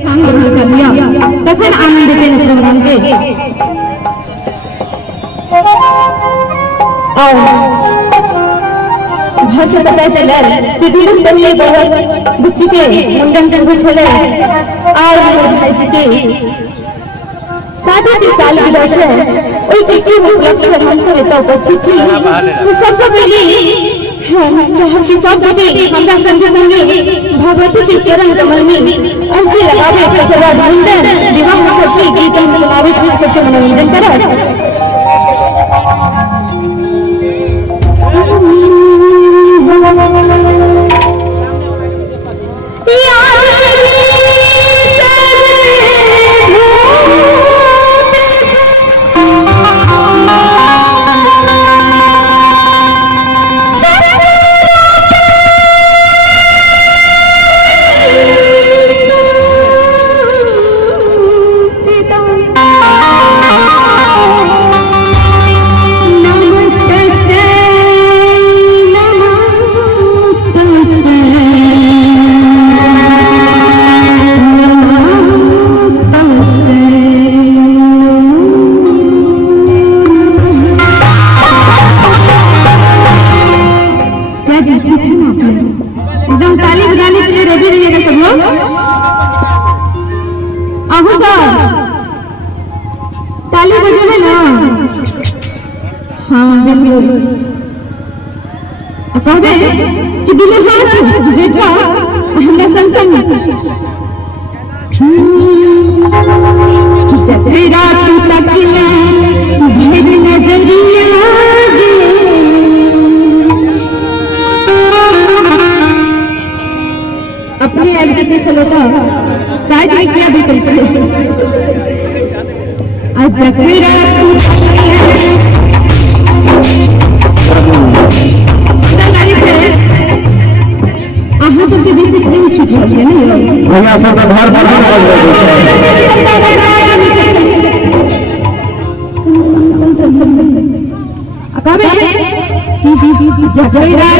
स्थान ग्रहण कर लिया तखन आनंद के प्रोग्राम के और घर से पता चला कि दिन पहले बहुत बच्ची के मुंडन संग छले और भाई जी के शादी के साल गिरा छे ओई किसी उपलक्ष्य हम सब एत उपस्थित छी सबसे पहले चाहब कि सब गोटे हमरा संगे संगे भगवती के चरण कमल में अर्जी लगावे तकर बाद मुंडन विवाह करके गीत सुनावे करके मनोरंजन करब। एकदम ताली बजाने के लिए रेडी रहिएगा सब लोग। आहू सर ताली बजे ना। हाँ बिल्कुल कहबे कि दिल हाथ जेठा हमरा संग संग जजरे रात तक भेद नजरिया अपने आगे के चलो तो शायद ये क्या भी कर चले आज जजरा लागे छे आहा सब के बीच ट्रेन छूट गई है नहीं भैया सब घर पर अकाबे जजरा